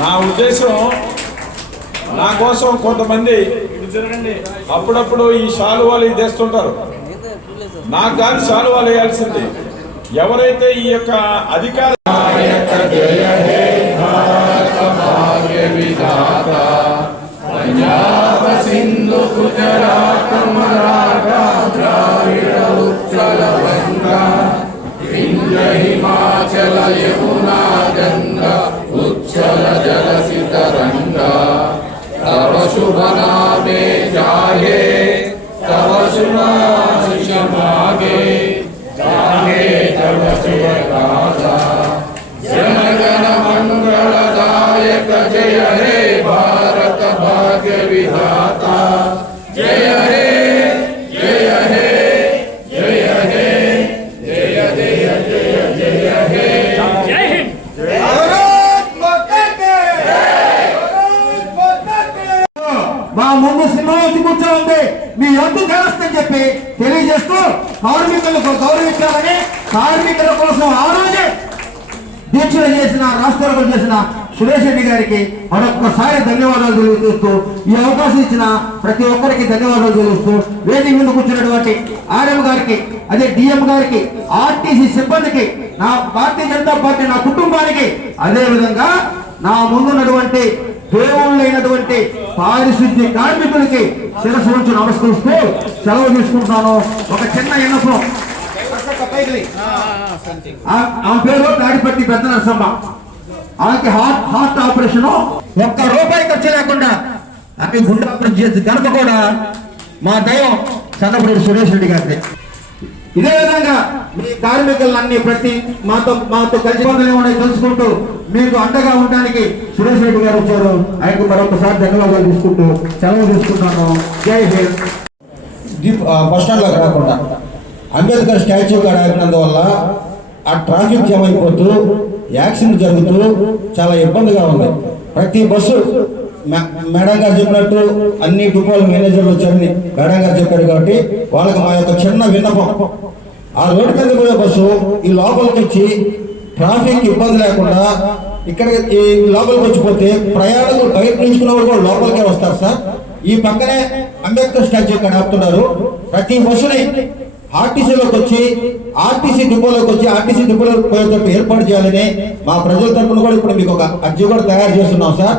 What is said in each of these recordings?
నా ఉద్దేశం, నా కోసం కొంతమంది అప్పుడప్పుడు ఈ శాలువాలు తెస్తుంటారు. నాకు కానీ శాలువాలు వేయాల్సింది. ఎవరైతే ఈ యొక్క అధికార పంజాబ్ సింధు గుజరాత్ మరాఠా ద్రావిడ ఉత్కల గంగా వింధ్య హిమాచల యమునా గంగా ఉచ్చల జలసిత రంగా తవ శుభ నామే జాహే తవ సునాశిష మాగే జాహే తవ శుభ గాథా జనగణ మంగళదాయక జయ హే భారత భాగ్య విధాతా జయ హే జయ హే జయ హే జయ జయ జయ జయ హే జై హింద్ భారత్ మాతా కి మా ముందు సినిమా వచ్చి కూర్చోండి, మీ వంతు చేస్తానని చెప్పి తెలియజేస్తూ కార్మికులకు గౌరవించాలని, కార్మికుల కోసం ఆ రోజే దీక్షలు చేసిన, రాష్ట్రాలు చేసిన సురేష్ రెడ్డి గారికి మరొక్కసారి ధన్యవాదాలు తెలియజేస్తూ, ఈ అవకాశం ఇచ్చిన ప్రతి ఒక్కరికి ధన్యవాదాలు తెలియజేస్తూ, వేదిక మీద కూర్చున్నటువంటి ఆర్ఎం గారికి, అదే డిఎం గారికి, ఆర్టీసీ సిబ్బందికి, నా భారతీయ జనతా పార్టీ నా కుటుంబానికి, అదే విధంగా నా ముందున్నటువంటి దేవుళ్ళైనటువంటి పారిశుద్ధ్య కార్మికులకి శిరస్సు నుంచి నమస్కరిస్తూ సెలవు తీసుకుంటున్నాను. ఒక చిన్న విన్నపం, ఆమె పేరు తాడిపట్టి పెద్ద నరసమ్మ. ఆమెకి హార్ట్ ఆపరేషన్, ఒక్క రూపాయి ఖర్చు లేకుండా ఆమె గుండె ఆపరేషన్ చేసి కనుక కూడా మా దైవం చంద్రబాబు సురేష్ రెడ్డి గారి. ఇదే విధంగా మీ కార్మికులన్నీ మాతో కలిసి తెలుసుకుంటూ మీకు అండగా ఉండడానికి సురేష్ రెడ్డి గారు వచ్చారు. ఆయనకు మరొకసారి ధన్యవాదాలు తీసుకుంటూ సెలవు తీసుకుంటాను. జై హింద్. బస్ స్టాండ్ లో రాకుండా అంబేద్కర్ స్టాచ్యూ కాడ ఆగినందువల్ల ఆ ట్రాఫిక్ జామ్ అయిపోతూ యాక్సిడెంట్ జరుగుతూ చాలా ఇబ్బందిగా ఉంది. ప్రతి బస్సు మేడం గారు చెప్పినట్టు అన్ని డిపోల మేనేజర్లు వచ్చారని మేడం గారు చెప్పారు కాబట్టి వాళ్ళకి మా యొక్క చిన్న విన్నపం, ఆ రోడ్డు మీద పోయే బస్సు ఈ లోపలికి వచ్చి ట్రాఫిక్ ఇబ్బంది లేకుండా ఇక్కడ ఈ లోపలికి వచ్చిపోతే ప్రయాణికులు బయట నుంచుకున్న వాళ్ళు కూడా లోపలికే వస్తారు సార్. ఈ పక్కనే అంబేద్కర్ స్టాచ్యూ ఇక్కడ ఆపుతున్నారు. ప్రతి బస్సుని ఆర్టీసీలోకి వచ్చి ఆర్టీసీ డిపోలోకి వచ్చి ఆర్టీసీ డిపోలోకి పోయేటట్టు ఏర్పాటు చేయాలని మా ప్రజల తరఫున కూడా ఇప్పుడు మీకు ఒక అర్జీ కూడా తయారు చేస్తున్నాం సార్.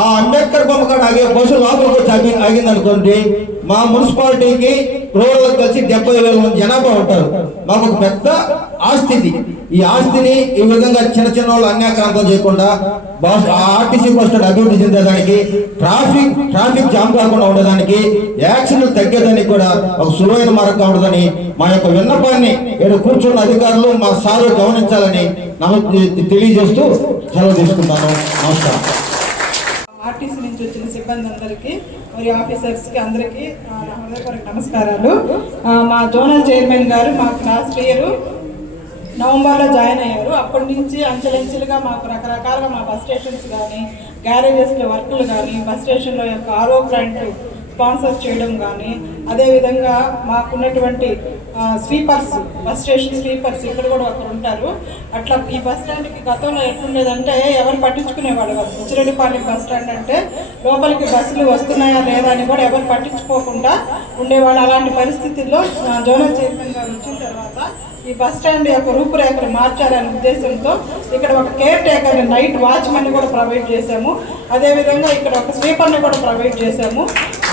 ఆ అంబేద్కర్ బొమ్మ కాడ ఆగే బస్సు లోపలికి వచ్చి ఆగిందనుకోండి, మా మున్సిపాలిటీకి రోడ్లకు కలిసి 70,000 మంది జనాభా ఉంటారు. మాకు ఒక పెద్ద ఆస్తి ఇది. ఈ ఆస్తిని ఈ విధంగా చిన్న చిన్న వాళ్ళు అన్యాక్రాంతం చేయకుండా ఆర్టీసీ బస్ స్టాండ్ అభివృద్ధి చెందేదానికి, ట్రాఫిక్ జామ్ కాకుండా ఉండడానికి, యాక్సిడెంట్ తగ్గేదానికి కూడా ఒక సులువైన మార్గం ఉండదని మా యొక్క విన్నపాన్ని ఇక్కడ కూర్చున్న అధికారులు మా సారు గమనించాలని తెలియజేస్తూ సెలవు తీసుకుంటాను. నమస్కారం. ఆర్టీసీ నుంచి వచ్చిన సిబ్బంది అందరికీ మరియు ఆఫీసర్స్కి అందరికీ హృదయపూర్వక నమస్కారాలు. మా జోనల్ చైర్మన్ గారు మాకు లాస్ట్ ఇయర్ నవంబర్లో జాయిన్ అయ్యారు. అప్పటి నుంచి అంచెలంచెలుగా మాకు రకరకాలుగా మా బస్ స్టేషన్స్ కానీ, గ్యారేజెస్లో వర్కులు కానీ, బస్ స్టేషన్లో యొక్క ఆర్ఓ ప్లాంట్ స్పాన్సర్ చేయడం కానీ, అదేవిధంగా మాకున్నటువంటి స్వీపర్స్, బస్ స్టేషన్ స్వీపర్స్ ఇక్కడ కూడా ఒకరు ఉంటారు. అట్లా ఈ బస్ స్టాండ్కి గతంలో ఎట్లుండేదంటే ఎవరు పట్టించుకునేవాళ్ళు కాదు. బుచ్చిరెడ్డిపాలెం బస్ స్టాండ్ అంటే లోపలికి బస్సులు వస్తున్నాయా లేదా అని కూడా ఎవరు పట్టించుకోకుండా ఉండేవాళ్ళు. అలాంటి పరిస్థితుల్లో జోనల్ చైర్మన్ గారు వచ్చిన తర్వాత ఈ బస్ స్టాండ్ యొక్క రూపురేఖలు మార్చాలనే ఉద్దేశంతో ఇక్కడ ఒక కేర్ టేకర్, నైట్ వాచ్మెన్ కూడా ప్రొవైడ్ చేశాము. అదేవిధంగా ఇక్కడ ఒక స్వీపర్ని కూడా ప్రొవైడ్ చేశాము.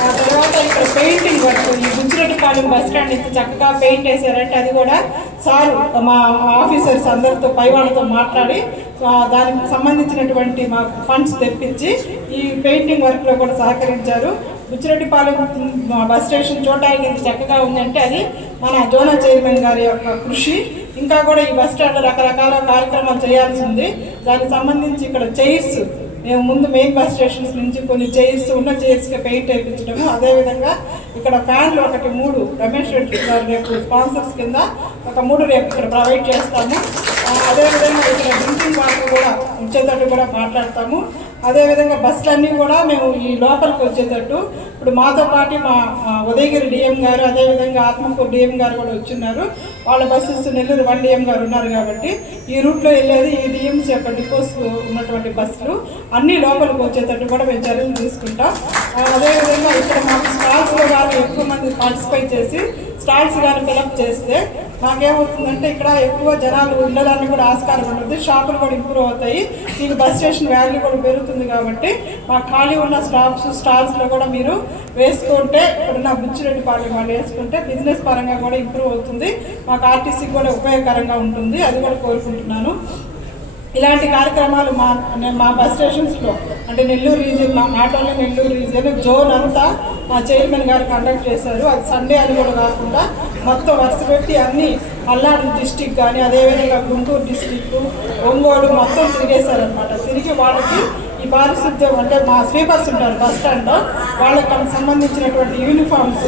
ఆ తర్వాత ఇక్కడ పెయింటింగ్ వర్క్, ఈ బుచ్చిరెడ్డిపాలెం బస్ స్టాండ్ నుంచి చక్కగా పెయింట్ వేసారంటే అది కూడా సార్ మా ఆఫీసర్స్ అందరితో పై వాళ్ళతో మాట్లాడి దానికి సంబంధించినటువంటి మా ఫండ్స్ తెప్పించి ఈ పెయింటింగ్ వర్క్లో కూడా సహకరించారు. బుచ్చిరెడ్డిపాలెం బస్ స్టేషన్ చూడడానికి చక్కగా ఉందంటే అది మన జోనల్ చైర్మన్ గారి యొక్క కృషి. ఇంకా కూడా ఈ బస్ స్టాండ్లో రకరకాల కార్యక్రమాలు చేయాల్సి ఉంది. దానికి సంబంధించి ఇక్కడ చైర్స్ మేము ముందు మెయిన్ బస్ స్టేషన్స్ నుంచి కొన్ని చైర్స్ ఉన్న చైర్స్కి పెయింట్ వేయించడము, అదేవిధంగా ఇక్కడ ఫ్యాన్లు ఒకటి 3 రమేష్ రెడ్డి గారు రేపు స్పాన్సర్స్ కింద ఒక 3 రేపు ఇక్కడ ప్రొవైడ్ చేస్తాము. అదేవిధంగా ఇక్కడ డ్రింకింగ్ వాటర్ కూడా ఇచ్చేటట్టు కూడా మాట్లాడతాము. అదేవిధంగా బస్సులన్నీ కూడా మేము ఈ లోపలికి వచ్చేటట్టు ఇప్పుడు మాతో పాటు మా ఉదయగిరి డిఎం గారు, అదేవిధంగా ఆత్మకూరు డిఎం గారు కూడా వచ్చిన్నారు. వాళ్ళ బస్సెస్ నెల్లూరు 1 డిఎం గారు ఉన్నారు కాబట్టి ఈ రూట్లో వెళ్ళేది ఈ డిఎంసీ యొక్క డిపోస్ ఉన్నటువంటి బస్సులు అన్ని లోపలికి వచ్చేటట్టు కూడా మేము చర్యలు తీసుకుంటాం. అదేవిధంగా ఇక్కడ మాకు స్టాల్స్లో కానీ ఎక్కువ మంది పార్టిసిపేట్ చేసి స్టాల్స్ కానీ ఫిలప్ చేస్తే మాకేమవుతుందంటే ఇక్కడ ఎక్కువ జనాలు ఉండడానికి కూడా ఆస్కారం ఉంటుంది, షాపులు కూడా ఇంప్రూవ్ అవుతాయి, మీకు బస్ స్టేషన్ వాల్యూ కూడా పెరుగుతుంది. కాబట్టి మా ఖాళీ ఉన్న స్టాల్స్లో కూడా మీరు వేసుకుంటే ఇప్పుడున్న బుచ్చిరెడ్డిపాలెం వాళ్ళు వేసుకుంటే బిజినెస్ పరంగా కూడా ఇంప్రూవ్ అవుతుంది, మాకు ఆర్టీసీకి కూడా ఉపయోగకరంగా ఉంటుంది. అది కూడా కోరుకుంటున్నాను. ఇలాంటి కార్యక్రమాలు మా బస్ స్టేషన్స్లో అంటే Nellore region, not only Nellore region, zone అంతా మా చైర్మన్ గారు కండక్ట్ చేశారు. అది సండే అని కూడా కాకుండా మొత్తం వరుస పెట్టి అన్ని పల్నాడు డిస్టిక్ కానీ అదేవిధంగా గుంటూరు డిస్టిక్, ఒంగోలు మొత్తం తిరిగేశారనమాట. తిరిగి వాళ్ళకి ఈ పారిశుద్ధ్యం అంటే మా స్వీపర్స్ ఉంటారు బస్ స్టాండ్లో, వాళ్ళకి సంబంధించినటువంటి యూనిఫామ్స్,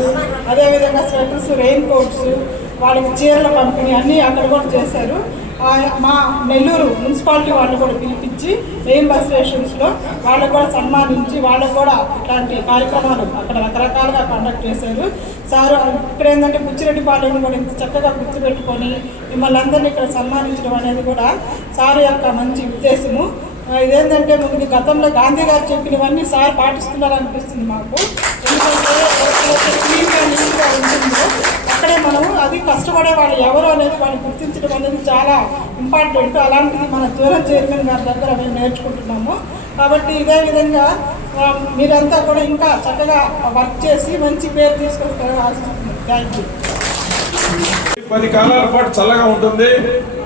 అదేవిధంగా స్వెటర్స్, రెయిన్ కోట్స్, వాళ్ళకి చీరల పంపిణీ అన్నీ అక్కడ కూడా చేశారు. మా నెల్లూరు మున్సిపాలిటీ వాళ్ళు కూడా పిలిపించి మెయిన్ బస్ స్టేషన్స్లో వాళ్ళకు కూడా సన్మానించి వాళ్ళకు కూడా ఇట్లాంటి కార్యక్రమాలు అక్కడ రకరకాలుగా కండక్ట్ చేశారు. సార్ ఇక్కడ ఏంటంటే బుచ్చిరెడ్డిపాలెం కూడా ఇంత చక్కగా గుర్తుపెట్టుకొని మిమ్మల్ని అందరినీ ఇక్కడ సన్మానించడం అనేది కూడా సార్ యొక్క మంచి ఉద్దేశము. ఇదేంటంటే ముందు గతంలో గాంధీ గారు చెప్పినవన్నీ సార్ పాటిస్తున్నారనిపిస్తుంది మాకు. ఎందుకంటే క్లీన్గా నీట్గా ఉంటుందో అక్కడే మనము అది కష్టపడే వాళ్ళు ఎవరు అనేది వాళ్ళు గుర్తించడం అనేది చాలా ఇంపార్టెంట్. అలాంటిది మన జోనల్ చైర్మన్ గారి దగ్గర మేము నేర్చుకుంటున్నాము. కాబట్టి ఇదే విధంగా మీరంతా కూడా ఇంకా చక్కగా వర్క్ చేసి మంచి పేరు తీసుకొస్తారని ఆశిస్తున్నాను. Thank you. 10 కాలాల పాటు చల్లగా ఉంటుంది.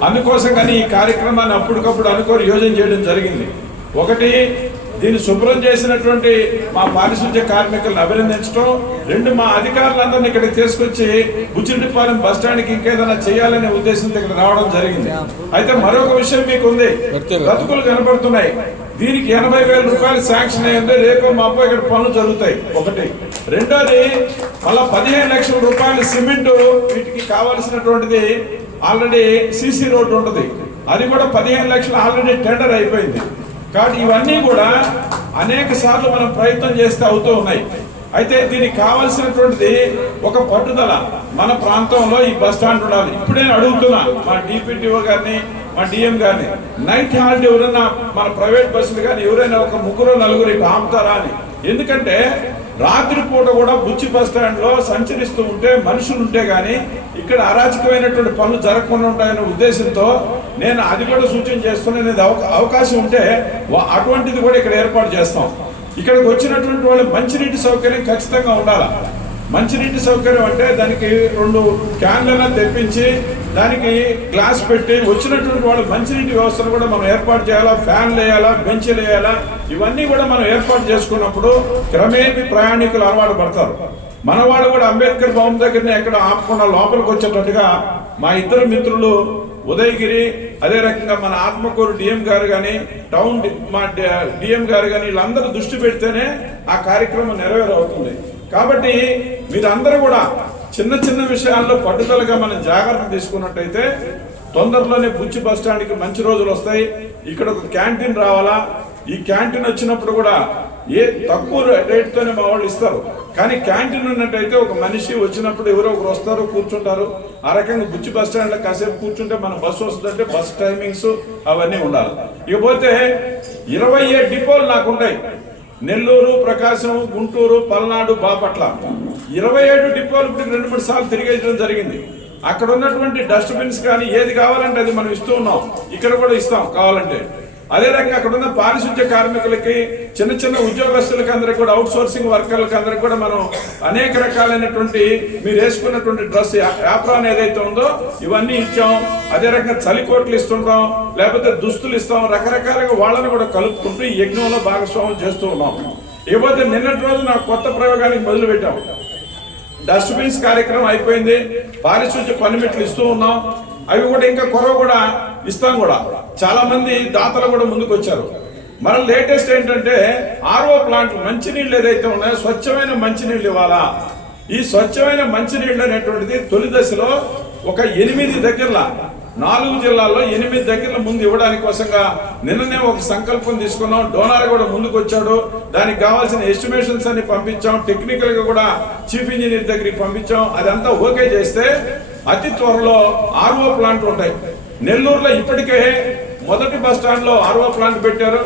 అందుకోసం కానీ ఈ కార్యక్రమాన్ని అప్పటికప్పుడు అనుకోని యోజన చేయడం జరిగింది. ఒకటి, దీన్ని శుభ్రం చేసినటువంటి మా పారిశుద్ధ్య కార్మికులను అభినందించడం. 2, మా అధికారులందరినీ ఇక్కడికి తీసుకొచ్చి బుచ్చిరెడ్డిపాలెం బస్ స్టాండ్కి ఇంకేదైనా చేయాలనే ఉద్దేశంతో ఇక్కడ రావడం జరిగింది. అయితే మరొక విషయం మీకు ఉంది, బ్రతుకులు కనబడుతున్నాయి. దీనికి 80,000 రూపాయలు శాంక్షన్ అయ్యింది. రేపు మా అబ్బాయి ఇక్కడ పనులు జరుగుతాయి. ఒకటి. రెండోది, మళ్ళా 15 లక్షల రూపాయలు సిమెంట్ వీటికి కావాల్సినటువంటిది ఆల్రెడీ సీసీ రోడ్డు ఉంటుంది, అది కూడా 15 లక్షలు ఆల్రెడీ టెండర్ అయిపోయింది. కాబట్టి ఇవన్నీ కూడా అనేక సార్లు మనం ప్రయత్నం చేస్తే అవుతూ ఉన్నాయి. అయితే దీనికి కావాల్సినటువంటిది ఒక పట్టుదల, మన ప్రాంతంలో ఈ బస్ స్టాండ్ ఉండాలి. ఇప్పుడే అడుగుతున్నా మా డిపిటిఓ గారిని, మా డిఎం గారిని, నైట్ హాల్ట్ ఎవరైనా మన ప్రైవేట్ బస్సులు కానీ ఎవరైనా ఒక 3-4 ఆపుతారా అని. ఎందుకంటే రాత్రిపూట కూడా బుచ్చి బస్ స్టాండ్ లో సంచరిస్తూ ఉంటే మనుషులు ఉంటే గానీ ఇక్కడ అరాచకమైనటువంటి పనులు జరగకుండా ఉంటాయనే ఉద్దేశంతో నేను అది కూడా సూచన చేస్తున్నా. అవకాశం ఉంటే అటువంటిది కూడా ఇక్కడ ఏర్పాటు చేస్తాం. ఇక్కడికి వచ్చినటువంటి వాళ్ళు మంచినీటి సౌకర్యం ఖచ్చితంగా ఉండాలి. మంచినీటి సౌకర్యం అంటే దానికి 2 క్యాన్లైనా తెప్పించి దానికి గ్లాస్ పెట్టి వచ్చినటువంటి వాళ్ళు మంచినీటి వ్యవస్థను కూడా మనం ఏర్పాటు చేయాలా, ఫ్యాన్లు వేయాలా, బెంచీలు వేయాలా. ఇవన్నీ కూడా మనం ఏర్పాటు చేసుకున్నప్పుడు క్రమేపీ ప్రయాణికులు అలవాటు పడతారు. మన వాళ్ళు కూడా అంబేద్కర్ భవన్ దగ్గరనే ఎక్కడ ఆపకుండా లోపలికి వచ్చేటట్టుగా మా ఇద్దరు మిత్రులు ఉదయగిరి, అదే రకంగా మన ఆత్మకూరు డిఎం గారు కానీ, టౌన్ మా డిఎం గారు కానీ వీళ్ళందరూ దృష్టి పెడితేనే ఆ కార్యక్రమం నెరవేరవుతుంది. కాబట్టి మీరందరూ కూడా చిన్న చిన్న విషయాల్లో పట్టుదలగా మనం జాగ్రత్త తీసుకున్నట్టయితే తొందరలోనే బుచ్చి బస్ స్టాండ్కి మంచి రోజులు వస్తాయి. ఇక్కడ ఒక క్యాంటీన్ రావాలా, ఈ క్యాంటీన్ వచ్చినప్పుడు కూడా తక్కువ రేట్తోనే మా వాళ్ళు ఇస్తారు. కానీ క్యాంటీన్ ఉన్నట్టయితే ఒక మనిషి వచ్చినప్పుడు ఎవరో ఒకరు వస్తారు, కూర్చుంటారు. ఆ రకంగా బుచ్చి బస్ స్టాండ్లో కాసేపు కూర్చుంటే మన బస్సు వస్తుందంటే బస్ టైమింగ్స్ అవన్నీ ఉండాలి. ఇకపోతే 27 డిపోలు నాకు ఉంటాయి. నెల్లూరు, ప్రకాశం, గుంటూరు, పల్నాడు, బాపట్ల 27 డిపోలు ఇప్పుడు 2-3 సార్లు తిరిగేయడం జరిగింది. అక్కడ ఉన్నటువంటి డస్ట్బిన్స్ కానీ ఏది కావాలంటే అది మనం ఇస్తూ ఉన్నాం, ఇక్కడ కూడా ఇస్తాం కావాలంటే. అదే రకంగా అక్కడ ఉన్న పారిశుద్ధ్య కార్మికులకి, చిన్న చిన్న ఉద్యోగస్తులకి అందరికి కూడా, అవుట్ సోర్సింగ్ వర్కర్లకి అందరికి కూడా మనం అనేక రకాలైనటువంటి మీరు వేసుకున్నటువంటి డ్రెస్ యాప్రాన్ ఏదైతే ఉందో ఇవన్నీ ఇచ్చాం. అదే రకంగా చలికోట్లు ఇస్తుంటాం, లేకపోతే దుస్తులు ఇస్తాం. రకరకాలుగా వాళ్ళని కూడా కలుపుకుంటూ ఈ యజ్ఞంలో భాగస్వామ్యం చేస్తూ ఉన్నాం. ఇకపోతే నిన్నటి రోజు నాకు కొత్త ప్రయోగానికి మొదలు పెట్టాం. డస్ట్బిన్స్ కార్యక్రమం అయిపోయింది, పారిశుద్ధ్య పనిమిట్లు ఇస్తూ ఉన్నాం. అవి కూడా ఇంకా కొరవ కూడా ఇస్తాం కూడా. చాలా మంది దాతలు కూడా ముందుకు వచ్చారు. మన లేటెస్ట్ ఏంటంటే ఆర్ఓ ప్లాంట్ మంచినీళ్ళు ఏదైతే ఉన్నాయో స్వచ్ఛమైన మంచినీళ్ళు ఇవ్వాలా. ఈ స్వచ్ఛమైన మంచినీళ్ళు అనేటువంటిది తొలి దశలో ఒక 8 దగ్గరలా 4 జిల్లాల్లో 8 దగ్గరల ముందు ఇవ్వడానికి కోసంగా నిన్ననే ఒక సంకల్పం తీసుకున్నాం. డోనార్ కూడా ముందుకు వచ్చాడు. దానికి కావాల్సిన ఎస్టిమేషన్స్ అన్ని పంపించాం. టెక్నికల్ గా కూడా చీఫ్ ఇంజనీర్ దగ్గరికి పంపించాం. అదంతా ఓకే చేస్తే అతి త్వరలో ఆర్ఓ ప్లాంట్లు ఉంటాయి. నెల్లూరులో ఇప్పటికే మొదటి బస్ స్టాండ్ లో ఆర్ఓ ప్లాంట్ పెట్టారు.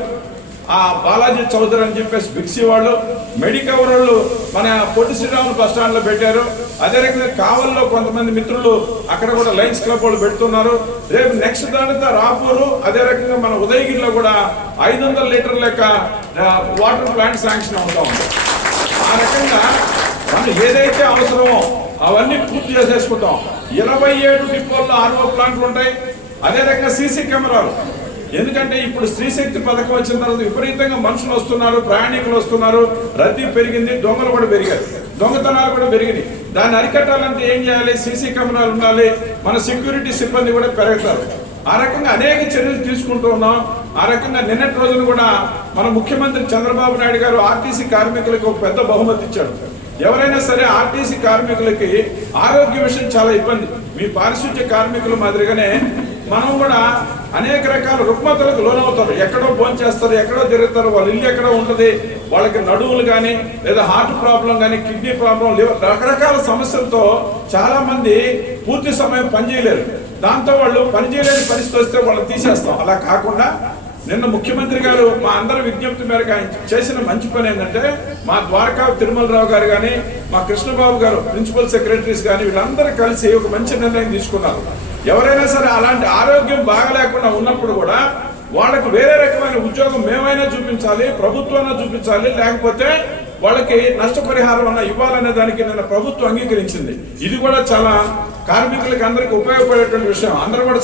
ఆ బాలాజీ చౌదరి అని చెప్పేసి బిక్సీ వాళ్ళు, మెడికవర్ వాళ్ళు మన పొట్టి శ్రీరాములు బస్ స్టాండ్ లో పెట్టారు. అదే రకంగా కావల్లో కొంతమంది మిత్రులు అక్కడ కూడా లయన్స్ క్లబ్ వాళ్ళు పెడుతున్నారు. రేపు నెక్స్ట్ దానితో రాపూరు, అదే రకంగా మన ఉదయగిరిలో కూడా 500 లీటర్ లెక్క వాటర్ ప్లాంట్ శాంక్షన్ అవుతా ఉంది. ఆ రకంగా మనం ఏదైతే అవసరమో అవన్నీ పూర్తి చేసేసుకుంటాం. 27 డిపోల్లో ఆర్ఓ ప్లాంట్లు ఉంటాయి. అదే రకంగా సీసీ కెమెరాలు, ఎందుకంటే ఇప్పుడు స్త్రీశక్తి పథకం వచ్చిన తర్వాత విపరీతంగా మనుషులు వస్తున్నారు, ప్రయాణికులు వస్తున్నారు, రద్దీ పెరిగింది, దొంగలు కూడా పెరిగారు, దొంగతనాలు కూడా పెరిగినాయి. దాన్ని అరికట్టాలంటే ఏం చేయాలి? సీసీ కెమెరాలు ఉండాలి, మన సెక్యూరిటీ సిబ్బంది కూడా పెరుగుతారు. ఆ రకంగా అనేక చర్యలు తీసుకుంటూ ఉన్నాం. ఆ రకంగా నిన్నటి రోజున కూడా మన ముఖ్యమంత్రి చంద్రబాబు నాయుడు గారు ఆర్టీసీ కార్మికులకు ఒక పెద్ద బహుమతి ఇచ్చాడు. ఎవరైనా సరే ఆర్టీసీ కార్మికులకి ఆరోగ్య విషయం చాలా ఇబ్బంది. మీ పారిశుద్ధ్య కార్మికుల మాదిరిగానే మనం కూడా అనేక రకాల రుగ్మతలకు లోనవుతారు. ఎక్కడో భోజనం చేస్తారు, ఎక్కడో తిరుగుతారు, వాళ్ళ ఇల్లు ఎక్కడో ఉంటుంది, వాళ్ళకి నడువులు కానీ లేదా హార్ట్ ప్రాబ్లం కానీ కిడ్నీ ప్రాబ్లం, లివర్, రకరకాల సమస్యలతో చాలా మంది పూర్తి సమయం పనిచేయలేరు. దాంతో వాళ్ళు పనిచేయలేని పరిస్థితి వస్తే వాళ్ళని తీసేస్తాం. అలా కాకుండా నిన్న ముఖ్యమంత్రి గారు మా అందరి విజ్ఞప్తి మేరకు ఆయన చేసిన మంచి పని ఏంటంటే, మా ద్వారకా తిరుమలరావు గారు కానీ మా కృష్ణబాబు గారు ప్రిన్సిపల్ సెక్రటరీస్ కానీ వీళ్ళందరూ కలిసి ఒక మంచి నిర్ణయం తీసుకున్నారు. ఎవరైనా సరే అలాంటి ఆరోగ్యం బాగలేకుండా ఉన్నప్పుడు కూడా వాళ్ళకి వేరే రకమైన ఉద్యోగం మేమైనా చూపించాలి, ప్రభుత్వాన్ని చూపించాలి, లేకపోతే వాళ్ళకి నష్టపరిహారం అన్న ఇవ్వాలనే దానికి నిన్న ప్రభుత్వం అంగీకరించింది. ఇది కూడా చాలా కార్మికులకి అందరికి ఉపయోగపడేటువంటి విషయం. అందరూ కూడా